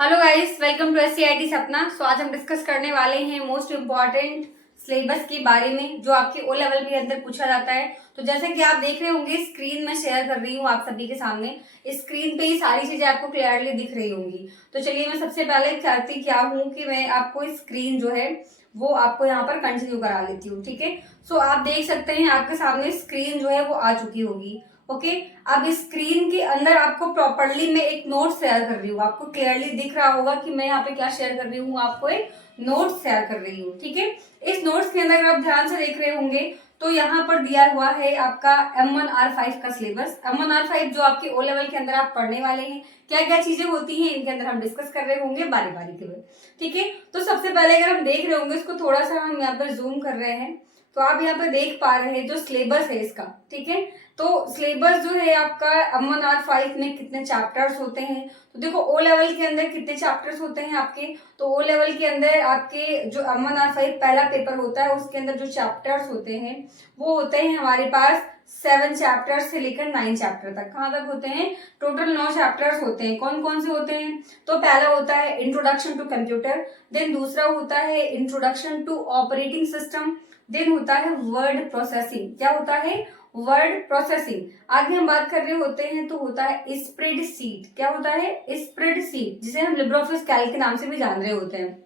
Hello guys, welcome to एससीआईटी सपना। सो आज हम डिस्कस करने वाले हैं मोस्ट इम्पॉर्टेंट सिलेबस के बारे में जो आपके ओ लेवल के अंदर पूछा जाता है। तो जैसे कि आप देख रहे होंगे, स्क्रीन में शेयर कर रही हूँ आप सभी के सामने। इस स्क्रीन पे ही सारी चीजें आपको क्लियरली दिख रही होंगी। तो चलिए, मैं सबसे पहले करती क्या हूँ कि मैं आपको स्क्रीन जो है वो आपको यहाँ पर कंटिन्यू करा लेती हूँ। ठीक है, सो आप देख सकते हैं आपके सामने स्क्रीन जो है वो आ चुकी होगी। ओके, अब इस स्क्रीन के अंदर आपको प्रॉपरली मैं एक नोट शेयर कर रही हूँ। आपको क्लियरली दिख रहा होगा कि मैं यहाँ पे क्या शेयर कर रही हूँ, आपको एक नोट शेयर कर रही हूँ। ठीक है, इस नोट्स के अंदर अगर आप ध्यान से देख रहे होंगे तो यहाँ पर दिया हुआ है आपका M1R5 का सिलेबस। M1R5 जो आपके ओ लेवल के अंदर आप पढ़ने वाले हैं, क्या क्या चीजें होती हैं इनके अंदर हम डिस्कस कर रहे होंगे बारी बारी के बाद। ठीक है, तो सबसे पहले अगर हम देख रहे होंगे, इसको थोड़ा सा हम यहाँ पर जूम कर रहे हैं तो आप यहाँ पर देख पा रहे हैं जो सिलेबस है इसका। ठीक है, तो सिलेबस जो है आपका M1R5 में कितने चैप्टर्स होते हैं, तो देखो ओ लेवल के अंदर कितने चैप्टर्स होते हैं आपके। तो ओ लेवल के अंदर आपके जो M1R5 पहला पेपर होता है उसके अंदर जो चैप्टर्स होते हैं वो होते हैं हमारे पास 7 चैप्टर्स से लेकर 9 चैप्टर तक। कहाँ तक होते हैं? टोटल 9 चैप्टर्स होते हैं। कौन कौन से होते हैं? तो पहला होता है इंट्रोडक्शन टू कंप्यूटर, देन दूसरा होता है introduction to operating system, then होता है वर्ड प्रोसेसिंग। क्या होता है? Word processing. आगे हम बात कर रहे होते हैं तो होता है स्प्रेडशीट। क्या होता है? स्प्रेडशीट, जिसे हम लिब्रियोफिस कैल्क के नाम से भी जान रहे होते हैं।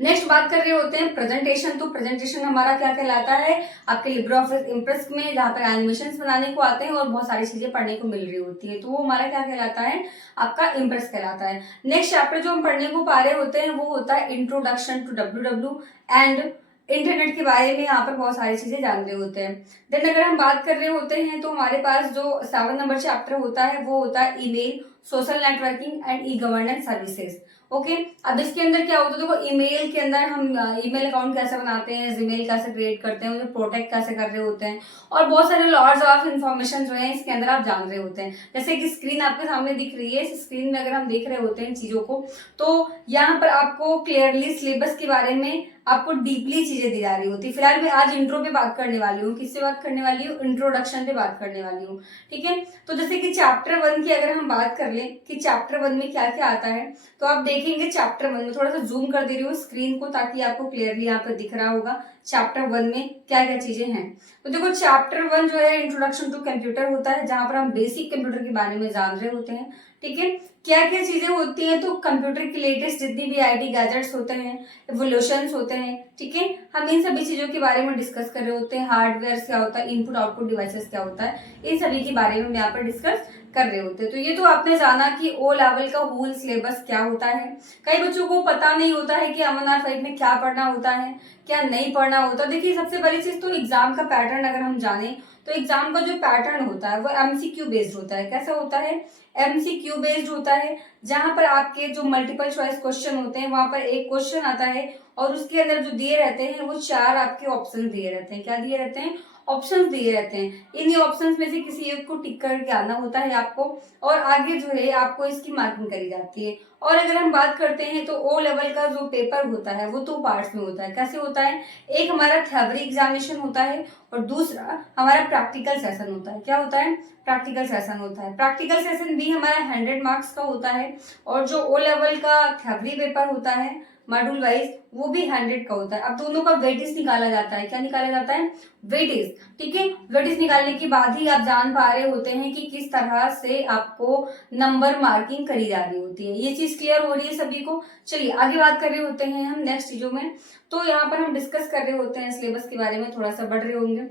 नेक्स्ट बात कर रहे होते हैं प्रेजेंटेशन। तो प्रेजेंटेशन हमारा क्या कहलाता है? आपके लिब्रियोफिस इम्प्रेस में जहाँ पर एनिमेशन बनाने को आते हैं और बहुत सारी चीजें पढ़ने को मिल रही होती है, तो वो हमारा क्या कहलाता है? आपका इम्प्रेस कहलाता है। नेक्स्ट चैप्टर जो हम पढ़ने को पा रहे होते हैं वो होता है introduction to W and internet के बारे में। यहाँ पर बहुत सारी चीजें जान रहे होते हैं। देन अगर हम बात कर रहे होते हैं तो हमारे पास जो 7 नंबर चैप्टर होता है वो होता है email, social networking and e governance services. Okay, अब इसके अंदर क्या होता है? देखो, ईमेल के अंदर हम ईमेल अकाउंट कैसे बनाते हैं, जीमेल कैसे क्रिएट करते हैं, उन्हें प्रोटेक्ट कैसे कर रहे होते हैं, और बहुत सारे लॉर्ड्स ऑफ इन्फॉर्मेशन जो है इसके अंदर आप जान रहे होते हैं। जैसे कि स्क्रीन आपके सामने दिख रही है, इस स्क्रीन में अगर हम देख रहे होते हैं चीजों को, तो यहाँ पर आपको क्लियरली सिलेबस के बारे में आपको डीपली चीजें दी जा रही होती है। फिलहाल मैं आज इंट्रो पे बात करने वाली हूँ। किससे बात करने वाली हूँ? इंट्रोडक्शन पे बात करने वाली हूँ। ठीक है, तो जैसे कि चैप्टर 1 की अगर हम बात कर लें कि चैप्टर 1 में क्या क्या आता है, तो आप देखेंगे चैप्टर 1 में, थोड़ा सा जूम कर दे रही हूँ स्क्रीन को ताकि आपको क्लियरली यहाँ पर दिख रहा होगा चैप्टर 1 में क्या क्या चीजें हैं। तो देखो, चैप्टर 1 जो है इंट्रोडक्शन टू कंप्यूटर होता है, जहां पर हम बेसिक कंप्यूटर के बारे में जान रहे होते हैं। ठीक है, क्या क्या चीजें होती हैं? तो कंप्यूटर की लेटेस्ट जितनी भी आईटी गैजेट्स होते हैं, इवोल्यूशंस होते हैं, ठीक है, हम इन सभी चीजों के बारे में डिस्कस कर रहे होते हैं। हार्डवेयर क्या होता है, इनपुट आउटपुट डिवाइसेस क्या होता है, इन सभी के बारे में हम यहाँ पर डिस्कस कर रहे होते हैं। तो ये तो आपने जाना कि ओ लेवल का होल सिलेबस क्या होता है। कई बच्चों को पता नहीं होता है कि M1R5 में क्या पढ़ना होता है, क्या नहीं पढ़ना होता। देखिए, सबसे पहली चीज तो एग्जाम का पैटर्न अगर हम जाने तो एग्जाम का जो पैटर्न होता है वो MCQ बेस्ड होता है। कैसा होता है? MCQ बेस्ड होता है, जहां पर आपके जो मल्टीपल चॉइस क्वेश्चन होते हैं वहां पर एक क्वेश्चन आता है और उसके अंदर जो दिए रहते हैं वो 4 आपके ऑप्शन दिए रहते हैं। क्या दिए रहते हैं? ऑप्शंस दिए रहते हैं। इन ऑप्शंस में से किसी एक को टिक करके आना होता है आपको, और आगे जो है आपको इसकी मार्किंग करी जाती है। और अगर हम बात करते हैं तो ओ लेवल का जो पेपर होता है वो 2 पार्ट्स में होता है। कैसे होता है? एक हमारा थ्योरी एग्जामिनेशन होता है और दूसरा हमारा प्रैक्टिकल सेशन होता है। क्या होता है? प्रैक्टिकल सेशन होता है। प्रैक्टिकल सेशन भी हमारा 100 मार्क्स का होता है, और जो ओ लेवल का थ्योरी पेपर होता है मॉड्यूल वाइज वो भी 100 का होता है। अब दोनों का वेटेज निकाला जाता है। क्या निकाला जाता है? वेटेज। ठीक है, वेटेज निकालने के बाद ही आप जान पा रहे होते हैं कि किस तरह से आपको नंबर मार्किंग करी जा रही होती है। ये चीज क्लियर हो रही है सभी को? चलिए आगे बात कर रहे होते हैं हम नेक्स्ट चीजों में। तो यहाँ पर हम डिस्कस कर रहे होते हैं सिलेबस के बारे में, थोड़ा सा बढ़ रहे होंगे।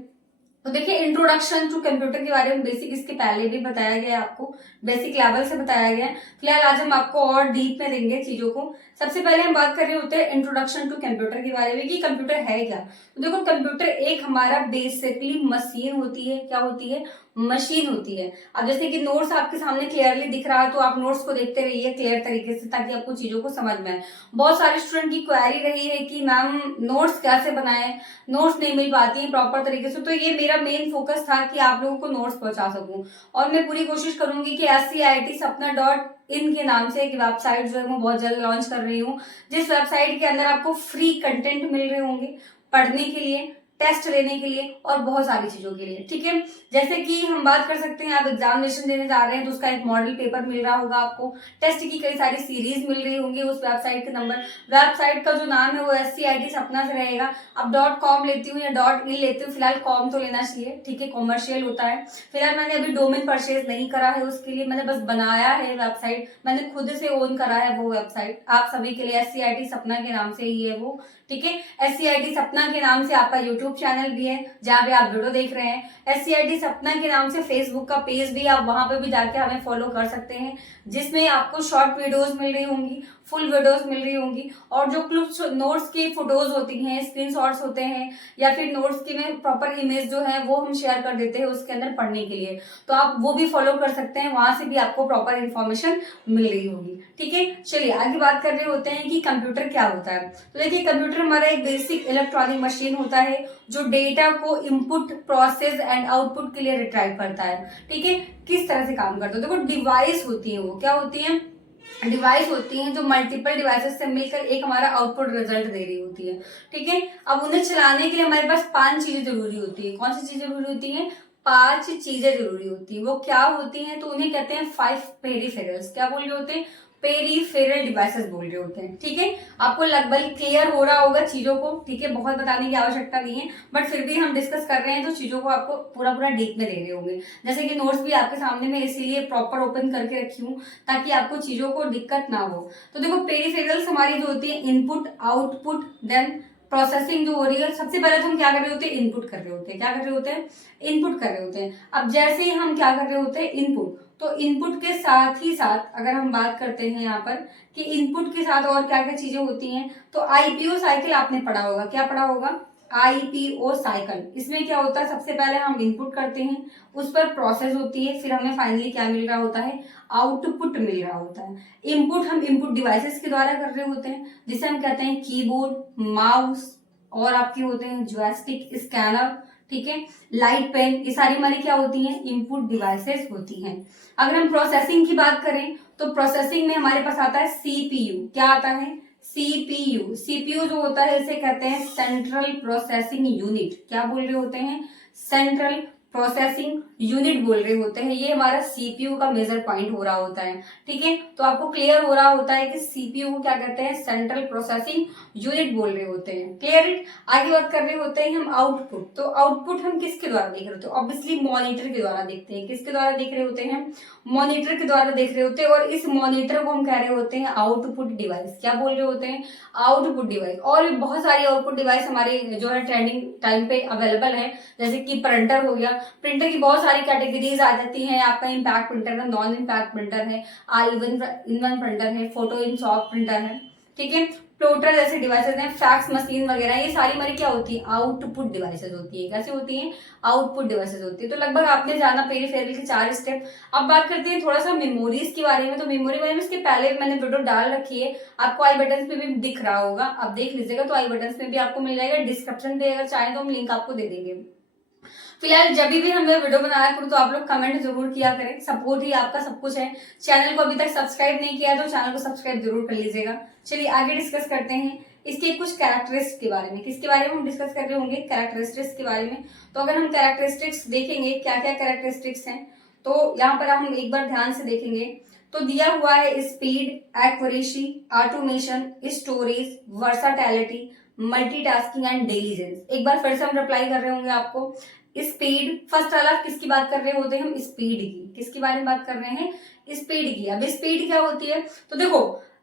तो देखिए, इंट्रोडक्शन टू कंप्यूटर के बारे में बेसिक इसके पहले भी बताया गया है, आपको बेसिक लेवल से बताया गया है। फिलहाल आज हम आपको और डीप में देंगे चीजों को। सबसे पहले हम बात कर रहे होते हैं इंट्रोडक्शन टू कंप्यूटर के बारे में कि कंप्यूटर है क्या। तो देखो, कंप्यूटर एक हमारा बेसिकली मशीन होती है। क्या होती है? मशीन होती है। अब जैसे कि नोट्स आपके सामने क्लियरली दिख रहा है तो आप नोट्स को देखते रहिए क्लियर तरीके से ताकि आपको चीजों को समझ में आए। बहुत सारे स्टूडेंट की क्वेरी रही है कि मैम नोट्स कैसे बनाएं, नोट्स नहीं मिल पाती है प्रॉपर तरीके से। तो ये मेरा मेन फोकस था कि आप लोगों को नोट्स पहुंचा सकूं, और मैं पूरी कोशिश करूंगी कि SCIT-sapna.in के नाम से एक वेबसाइट जो है मैं बहुत जल्द लॉन्च कर रही हूँ, जिस वेबसाइट के अंदर आपको फ्री कंटेंट मिल रहे होंगे पढ़ने के लिए, टेस्ट लेने के लिए और बहुत सारी चीजों के लिए। ठीक है, जैसे कि हम बात कर सकते हैं, आप एग्जामिनेशन देने जा रहे हैं तो उसका एक मॉडल पेपर मिल रहा होगा आपको, टेस्ट की कई सारी सीरीज मिल रही होंगी उस वेबसाइट के नंबर। वेबसाइट का जो नाम है वो SCIT सपना से रहेगा। अब .com लेती हूँ या .in लेती हूँ, फिलहाल कॉम तो लेना चाहिए, ठीक है, कॉमर्शियल होता है। फिलहाल मैंने अभी डोमेन परचेज नहीं करा है, उसके लिए मैंने बस बनाया है वेबसाइट, मैंने खुद से ओन करा है वो वेबसाइट आप सभी के लिए। SCIT सपना के नाम से ही है वो, ठीक है। SCIT सपना के नाम से आपका यूट्यूब चैनल भी है जहाँ पे आप वीडियो देख रहे हैं। SCIT सपना के नाम से फेसबुक का पेज भी, आप वहां पे भी जाके हमें फॉलो कर सकते हैं, जिसमें आपको शॉर्ट वीडियोस मिल रही होंगी, फुल वीडियोस मिल रही होंगी, और जो क्लिप्स नोट्स की फोटोज होती हैं, स्क्रीनशॉट्स होते हैं, या फिर नोट्स की में प्रॉपर इमेज जो है वो हम शेयर कर देते हैं उसके अंदर पढ़ने के लिए, तो आप वो भी फॉलो कर सकते हैं, वहां से भी आपको प्रॉपर इन्फॉर्मेशन मिल रही होगी। ठीक है, चलिए आगे बात कर रहे होते हैं कि कंप्यूटर क्या होता है। तो देखिए, कंप्यूटर हमारा एक बेसिक इलेक्ट्रॉनिक मशीन होता है जो डेटा को इनपुट, प्रोसेस एंड आउटपुट के लिए रिट्राइव करता है। ठीक है, किस तरह से काम करता है, देखो डिवाइस होती है, वो क्या होती है, डिवाइस होती हैं जो मल्टीपल डिवाइसेस से मिलकर एक हमारा आउटपुट रिजल्ट दे रही होती है। ठीक है, अब उन्हें चलाने के लिए हमारे पास 5 चीजें जरूरी होती है। कौन सी चीजें जरूरी होती हैं? 5 चीजें जरूरी होती है। वो क्या होती हैं? तो उन्हें कहते हैं 5 पेरिफेरल्स। क्या बोल रहे होते हैं? पेरिफेरल डिवाइसेस बोल रहे होते हैं। ठीक है, आपको लगभग क्लियर हो रहा होगा चीजों को, ठीक है, बहुत बताने की आवश्यकता नहीं है, बट फिर भी हम डिस्कस कर रहे हैं तो चीजों को आपको पूरा पूरा डीप में दे रहे होंगे। जैसे कि नोट्स भी आपके सामने में इसीलिए प्रॉपर ओपन करके रखी हूँ ताकि आपको चीजों को दिक्कत ना हो। तो देखो, पेरिफेरल्स हमारी जो होती है इनपुट, आउटपुट, देन प्रोसेसिंग जो हो रही है। सबसे पहले तो हम क्या कर रहे होते हैं? इनपुट कर रहे होते हैं। क्या कर रहे होते हैं? इनपुट कर रहे होते हैं। अब जैसे ही हम क्या कर रहे होते हैं? इनपुट, तो इनपुट के साथ ही साथ अगर हम बात करते हैं यहाँ पर कि इनपुट के साथ और क्या क्या चीजें होती हैं, तो IPO साइकिल आपने पढ़ा होगा। क्या पढ़ा होगा? IPO cycle. इसमें क्या होता है? सबसे पहले हम इनपुट करते हैं, उस पर प्रोसेस होती है, फिर हमें फाइनली क्या मिल रहा होता है? आउटपुट मिल रहा होता है। इनपुट हम इनपुट डिवाइसेस के द्वारा कर रहे होते हैं, जिसे हम कहते हैं कीबोर्ड, माउस, और आपके होते हैं जॉयस्टिक, स्कैनर, ठीक है, लाइट पेन, ये सारी हमारी क्या होती हैं? इनपुट डिवाइसेस होती हैं। अगर हम प्रोसेसिंग की बात करें तो प्रोसेसिंग में हमारे पास आता है CPU। क्या आता है? CPU। CPU जो होता है इसे कहते हैं सेंट्रल प्रोसेसिंग यूनिट। क्या बोल रहे होते हैं? सेंट्रल प्रोसेसिंग यूनिट बोल रहे होते हैं। ये हमारा CPU का मेजर पॉइंट हो रहा होता है। ठीक है, तो आपको क्लियर हो रहा होता है कि CPU को क्या कहते हैं? सेंट्रल प्रोसेसिंग यूनिट बोल रहे होते हैं। Clear it. आगे बात कर रहे होते हैं हम आउटपुट। तो आउटपुट हम किसके द्वारा देख रहे होते हैं? ऑब्वियसली मॉनिटर के द्वारा देखते हैं। किसके द्वारा देख रहे होते हैं? मॉनिटर के द्वारा देख रहे होते हैं, और इस मॉनिटर को हम कह रहे होते हैं आउटपुट डिवाइस। क्या बोल रहे होते हैं? Output device. और भी बहुत सारी आउटपुट डिवाइस हमारे जो है ट्रेंडिंग टाइम पे अवेलेबल है, जैसे कि प्रिंटर हो गया। प्रिंटर की बहुत सारी कैटेगरीज आ जाती हैं। आपका इम्पैक्ट प्रिंटर है, नॉन इम्पैक्ट प्रिंटर है, इन वन प्रिंटर है, फोटो इन शॉप प्रिंटर है, ठीक है, प्लोटर जैसे डिवाइसेस हैं, फैक्स मशीन वगैरह, ये सारी हमारी क्या होती है? आउटपुट डिवाइसेस होती है। कैसे होती हैं? आउटपुट डिवाइसेस होती है। तो लगभग आपने जाना पेरिफेरल के 4 स्टेप। अब बात करते हैं थोड़ा सा मेमोरीज के बारे में। तो मेमोरी बारे में इसके पहले मैंने वीडियो डाल रखी है, आपको आई बटन पे भी दिख रहा होगा, आप देख लीजिएगा। तो आई बटन पे भी आपको मिल जाएगा, डिस्क्रिप्शन पे अगर चाहें तो हम लिंक आपको दे देंगे। फिलहाल जब भी हम वीडियो बनाया करूँ तो आप लोग कमेंट जरूर किया करें, सपोर्ट ही आपका सब कुछ है। चैनल को अभी तक सब्सक्राइब नहीं किया तो चैनल को सब्सक्राइब जरूर कर लीजिएगा। चलिए आगे डिस्कस करते हैं इसके कुछ कैरेक्टरिस्टिक्स के बारे में। किसके बारे में हम डिस्कस कर रहे होंगे? कैरेक्टरिस्टिक्स के बारे में। तो अगर हम कैरेक्टरिस्टिक्स देखेंगे क्या क्या कैरेक्टरिस्टिक्स हैं, तो यहाँ पर हम एक बार ध्यान से देखेंगे तो दिया हुआ है speed, accuracy, automation, storage, versatility, multitasking and diligence. एक बार फिर से हम रिप्लाई कर रहे होंगे आपको। स्पीड, फर्स्ट वाला किसकी बात कर रहे होते हैं हम? स्पीड की। किसके बारे में बात कर रहे हैं? स्पीड की। अब स्पीड क्या होती है? तो देखो,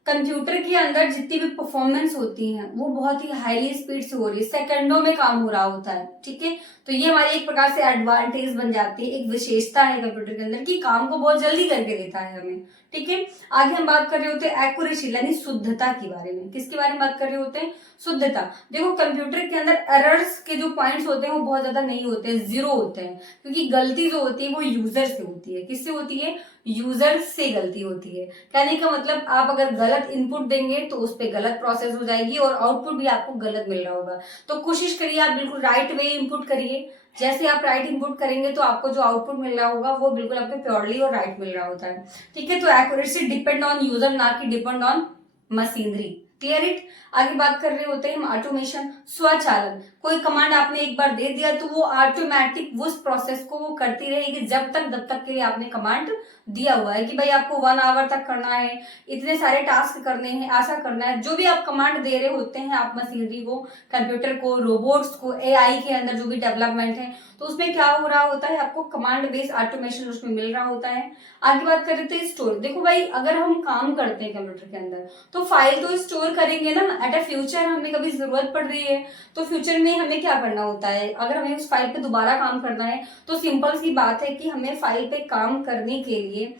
कंप्यूटर के अंदर जितनी भी परफॉर्मेंस होती है वो बहुत ही हाईली स्पीड से हो रही है, सेकंडों में काम हो रहा होता है। ठीक है, तो ये हमारी एक प्रकार से एडवांटेज बन जाती है, एक विशेषता है कंप्यूटर के अंदर कि काम को बहुत जल्दी करके देता है हमें। ठीक है, आगे हम बात कर रहे होते हैं एक्यूरेसी यानी शुद्धता के बारे में। किसके बारे में बात कर रहे होते हैं? शुद्धता। देखो, कंप्यूटर के अंदर एरर्स के जो पॉइंट्स होते हैं वो बहुत ज्यादा नहीं होते हैं, 0 होते हैं, क्योंकि गलती जो होती है वो यूजर से होती है। किससे होती है? यूजर से गलती होती है। कहने का मतलब, आप अगर गलत इनपुट देंगे तो उस पर गलत प्रोसेस हो जाएगी और आउटपुट भी आपको गलत मिल रहा होगा। तो कोशिश करिए आप बिल्कुल राइट वे इनपुट करिए। जैसे आप राइट इनपुट करेंगे तो आपको जो आउटपुट मिल रहा होगा वो बिल्कुल आपको प्योरली और राइट मिल रहा होता है। ठीक है, तो एक्यूरेसी डिपेंड ऑन यूजर, ना कि depend on machinery. Clear it. आगे बात कर रहे होते हैं हम ऑटोमेशन, स्वचालन। कोई कमांड आपने एक बार दे दिया तो वो ऑटोमेटिक उस प्रोसेस को वो करती रहेगी जब तक के लिए आपने कमांड दिया हुआ है कि भाई आपको 1 आवर तक करना है, इतने सारे टास्क करने हैं, ऐसा करना है। जो भी आप कमांड दे रहे होते हैं आप मशीनरी को, कंप्यूटर को, रोबोट्स को, एआई के अंदर जो भी डेवलपमेंट है, तो उसमें क्या हो रहा होता है, आपको कमांड बेस्ड ऑटोमेशन उसमें मिल रहा होता है। आगे बात कर रहे थे स्टोर। देखो भाई, अगर हम काम करते हैं कंप्यूटर के अंदर तो फाइल तो स्टोर करेंगे ना, एट अ फ्यूचर हमें कभी जरूरत पड़ रही है तो फ्यूचर में हमें क्या करना होता है, अगर हमें उस फाइल पे दोबारा काम करना है तो सिंपल सी बात है कि हमें फाइल पे काम करने के लिए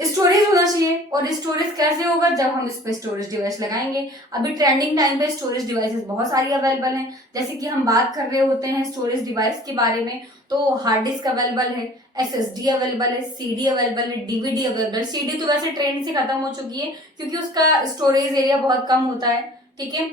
स्टोरेज होना चाहिए। और स्टोरेज कैसे होगा, जब हम इस पे स्टोरेज डिवाइस लगाएंगे। अभी ट्रेंडिंग टाइम पे स्टोरेज डिवाइसेस बहुत सारी अवेलेबल हैं। जैसे कि हम बात कर रहे होते हैं स्टोरेज डिवाइस के बारे में, तो हार्ड डिस्क अवेलेबल है, एसएसडी अवेलेबल है, सीडी अवेलेबल है, डीवीडी अवेलेबल है। सीडी तो वैसे ट्रेंड से खत्म हो चुकी है क्योंकि उसका स्टोरेज एरिया बहुत कम होता है, ठीक है।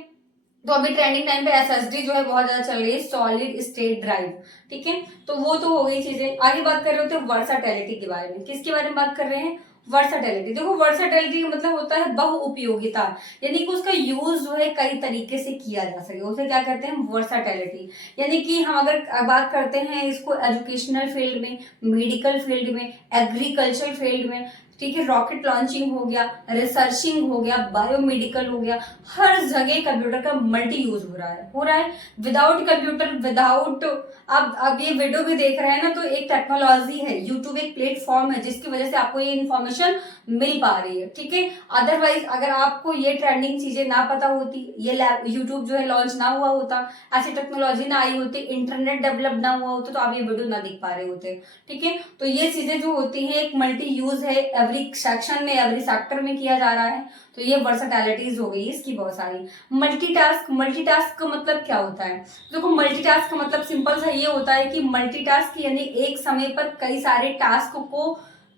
तो अभी ट्रेंडिंग टाइम पे एसएसडी जो है बहुत ज्यादा चल रही है, सॉलिड स्टेट ड्राइव, ठीक है। तो वो तो हो गई चीजें। आगे बात कर रहे होते हैं वर्साटिलिटी के बारे में। किसके बारे में बात कर रहे हैं, वर्साटिलिटी। देखो वर्साटिलिटी का मतलब होता है बहुउपयोगिता, यानी कि उसका यूज जो है कई तरीके से किया जा सके, उसे क्या कहते हैं, वर्साटिलिटी। यानी कि हम अगर बात करते हैं इसको एजुकेशनल फील्ड में, मेडिकल फील्ड में, एग्रीकल्चर फील्ड में, ठीक है, रॉकेट लॉन्चिंग हो गया, रिसर्चिंग हो गया, बायोमेडिकल हो गया, हर जगह कंप्यूटर का मल्टी यूज हो रहा है। विदाउट कंप्यूटर, विदाउट, अब ये वीडियो भी देख रहे हैं ना, तो एक टेक्नोलॉजी है, यूट्यूब एक प्लेटफॉर्म है जिसकी वजह से आपको ये इन्फॉर्मेशन मिल पा रही है, ठीक है। अदरवाइज अगर आपको ये ट्रेंडिंग चीजें ना पता होती, ये यूट्यूब जो है लॉन्च ना हुआ होता, ऐसी टेक्नोलॉजी ना आई होती, इंटरनेट डेवलप ना हुआ होता, तो आप ये वीडियो ना देख पा रहे होते, ठीक है। तो ये चीजें जो होती है एक मल्टी यूज है, एवरी सेक्शन में, एवरी सेक्टर में किया जा रहा है। तो ये वर्सटैलिटीज हो गई इसकी बहुत सारी। मल्टीटास्क, मल्टीटास्क का मतलब क्या होता है, देखो मल्टीटास्क का मतलब सिंपल सा ये होता है कि मल्टीटास्क यानी एक समय पर कई सारे टास्क को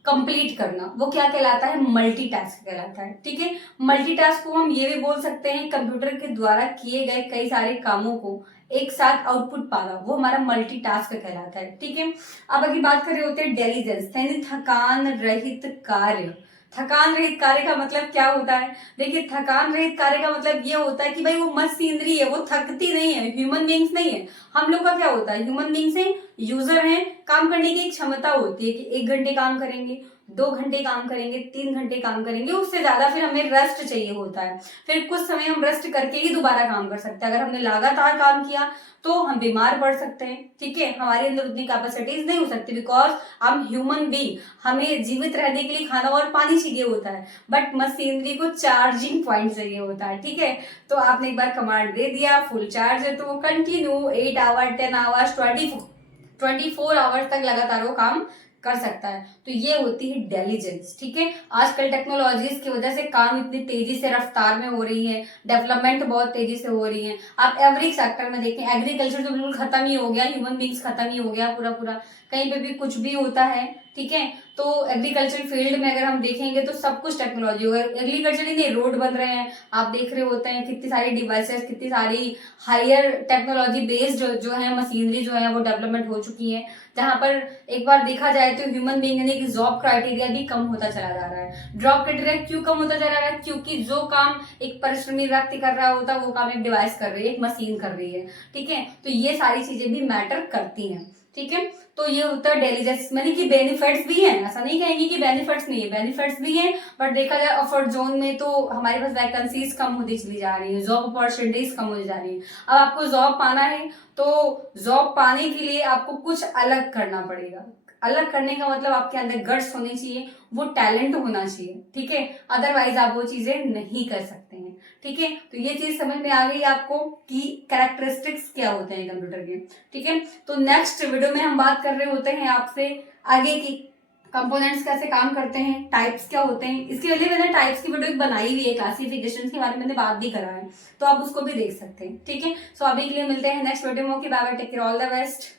कंप्लीट करना, वो क्या कहलाता है, मल्टीटास्क कहलाता है, ठीक है। मल्टीटास्क को हम ये भी बोल सकते हैं कंप्यूटर के द्वारा किए गए कई सारे कामों को एक साथ आउटपुट पाना, वो हमारा मल्टीटास्क कहलाता है, ठीक है। अब अगर बात कर रहे होते हैं डेलीजेंस, यानी थकान रहित कार्य। थकान रहित कार्य का मतलब क्या होता है, देखिए थकान रहित कार्य का मतलब ये होता है कि भाई वो मशीनरी है, वो थकती नहीं है, ह्यूमन बींग्स नहीं है। हम लोग का क्या होता है, ह्यूमन बींग्स है, यूजर है, काम करने की एक क्षमता होती है कि 1 घंटे काम करेंगे, 2 घंटे काम करेंगे, 3 घंटे काम करेंगे, उससे ज्यादा फिर हमें रेस्ट चाहिए होता है। फिर कुछ समय हम रेस्ट करके ही दोबारा काम कर सकते हैं। अगर हमने लगातार काम किया तो हम बीमार पड़ सकते हैं, ठीक है, हमारे अंदर उतनी कैपेसिटीज नहीं हो सकती, बिकॉज हम ह्यूमन बीइंग, हमें जीवित रहने के लिए खाना और पानी चाहिए होता है, बट मशीनरी को चार्जिंग पॉइंट चाहिए होता है, ठीक है। तो आपने एक बार कमांड दे दिया, फुल चार्ज है, तो वो कंटिन्यू 8 आवर, 10 आवर्स, 24 आवर्स तक लगातार वो काम कर सकता है। तो ये होती है डेलीजेंस, ठीक है। आजकल टेक्नोलॉजीज की वजह से काम इतनी तेजी से रफ्तार में हो रही है, डेवलपमेंट बहुत तेजी से हो रही है। आप एवरी सेक्टर में देखें, एग्रीकल्चर तो बिल्कुल खत्म ही हो गया, ह्यूमन बींग्स खत्म ही हो गया पूरा, कहीं पे भी कुछ भी होता है, ठीक है। तो एग्रीकल्चर फील्ड में अगर हम देखेंगे तो सब कुछ टेक्नोलॉजी होगा। एग्रीकल्चर ही नहीं, रोड बन रहे हैं, आप देख रहे होते हैं कितनी सारी डिवाइसेस, कितनी सारी हायर टेक्नोलॉजी बेस्ड जो है मशीनरी जो है वो डेवलपमेंट हो चुकी है, जहां पर एक बार देखा जाए तो ह्यूमन बीइंग यानी कि जॉब क्राइटेरिया भी कम होता चला जा रहा है। जॉब क्राइटेरिया क्यों कम होता जा रहा है, क्योंकि जो काम एक परिश्रमी व्यक्ति कर रहा होता है वो काम एक डिवाइस कर रही है, एक मशीन कर रही है, ठीक है। तो ये सारी चीजें भी मैटर करती हैं, ठीक है। तो ये होता है डेलीजेंस, यानी कि बेनिफिट्स भी हैं, ऐसा नहीं कहेंगे कि बेनिफिट्स नहीं है, बेनिफिट्स भी हैं, बट देखा जाए ऑफर जोन में तो हमारे पास वैकेंसीज कम होती चली जा रही है, जॉब अपॉर्चुनिटीज कम होती जा रही है। अब आपको जॉब पाना है तो जॉब पाने के लिए आपको कुछ अलग करना पड़ेगा। अलग करने का मतलब आपके अंदर गट्स होने चाहिए, वो टैलेंट होना चाहिए, ठीक है, अदरवाइज आप वो चीजें नहीं कर सकते हैं, ठीक है। तो ये चीज समझ में आ गई आपको कि कैरेक्टरिस्टिक्स क्या होते हैं कंप्यूटर के, ठीक है। तो नेक्स्ट वीडियो में हम बात कर रहे होते हैं आपसे आगे की कंपोनेंट्स कैसे काम करते हैं, टाइप्स क्या होते हैं। इसके लिए मैंने टाइप्स की वीडियो बनाई हुई है, क्लासिफिकेशन के बारे में मैंने बात भी करा है, तो आप उसको भी देख सकते हैं, ठीक है। सो अभी के लिए मिलते हैं नेक्स्ट वीडियो में, bye bye, take care, all the best.